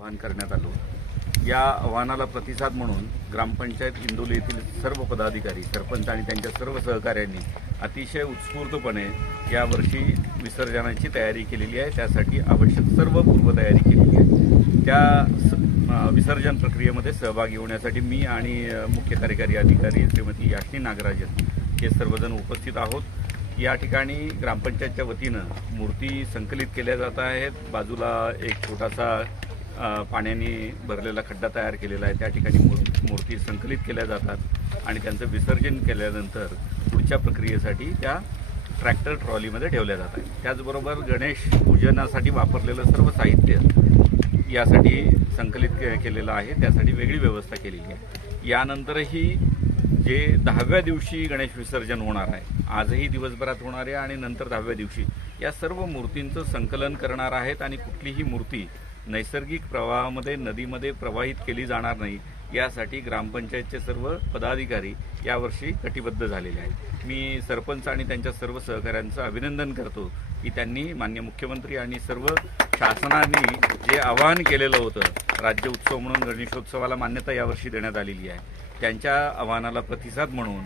आवाहन करण्यात आलं। या आवाहनाला प्रतिसाद म्हणून ग्रामपंचायत इंदोली येथील सर्व पदाधिकारी, सरपंच आणि त्यांच्या सर्व सहकाऱ्यांनी अतिशय उत्स्फूर्तपणे यावर्षी विसर्जनाची तयारी केलेली आहे। त्यासाठी आवश्यक सर्व पूर्वतयारी केलेली आहे। त्या विसर्जन प्रक्रियेमध्ये सहभागी होण्यासाठी मी आणि मुख्य कार्यकारी अधिकारी श्रीमती याश्नी नागराजन हे सर्वजण उपस्थित आहोत। या ठिकाणी ग्रामपंचायतच्या वतीनं मूर्ती संकलित केल्या जात आहेत। बाजूला एक छोटासा पाण्याने भरलेला खड्डा तयार केलेला आहे, त्या ठिकाणी मूर्ती संकलित केल्या जातात आणि त्यांचं विसर्जन केल्यानंतर पुढच्या प्रक्रियेसाठी त्या ट्रॅक्टर ट्रॉलीमध्ये ठेवल्या जातात। त्याचबरोबर गणेश पूजनासाठी वापरलेलं सर्व साहित्य यासाठी संकलित केलेलं आहे, त्यासाठी वेगळी व्यवस्था केलेली आहे। यानंतरही जे 10व्या दिवशी गणेश विसर्जन होणार आहे, आजही दिवसभरात होणार आहे आणि नंतर 10व्या दिवशी या सर्व मूर्तींचं संकलन करणार आहेत आणि कुठलीही मूर्ती नैसर्गिक प्रवाहामध्ये नदीमध्ये प्रवाहित केली जाणार नाही यासाठी ग्रामपंचायतचे सर्व पदाधिकारी यावर्षी कटिबद्ध झालेले आहेत। मी सरपंच आणि त्यांच्या सर्व सहकाऱ्यांचं अभिनंदन करतो की त्यांनी माननीय मुख्यमंत्री आणि सर्व शासनाने जे आवाहन केलेलं होतं, राज्य उत्सव म्हणून गणेशोत्सवाला मान्यता यावर्षी देण्यात आलेली आहे, त्यांच्या आवाहनाला प्रतिसाद म्हणून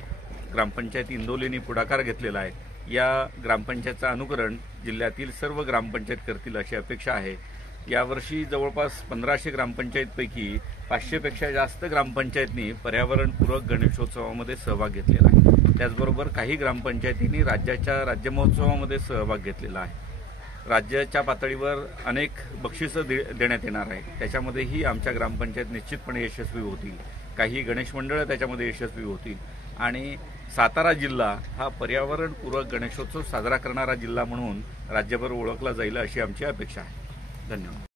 ग्रामपंचायत इंदोलीने पुढाकार घेतलेला आहे। या ग्रामपंचायतचं अनुकरण जिल्ह्यातील सर्व ग्रामपंचायत करतील अशी अपेक्षा आहे। यावर्षी जवळपास 1500 ग्रामपंचायतपैकी 500पेक्षा जास्त ग्रामपंचायतनी पर्यावरणपूरक गणेशोत्सवामध्ये सहभाग घेतलेला आहे। त्याचबरोबर काही ग्रामपंचायतींनी राज्याच्या राज्य महोत्सवामध्ये सहभाग घेतलेला आहे। राज्याच्या पातळीवर अनेक बक्षिसं देण्यात येणार आहे, त्याच्यामध्येही आमच्या ग्रामपंचायत निश्चितपणे यशस्वी होतील। काही गणेश मंडळं त्याच्यामध्ये यशस्वी होतील आणि सातारा जिल्हा हा पर्यावरणपूरक गणेशोत्सव साजरा करणारा जिल्हा म्हणून राज्यभर ओळखला जाईल अशी आमची अपेक्षा आहे। धन्यवाद।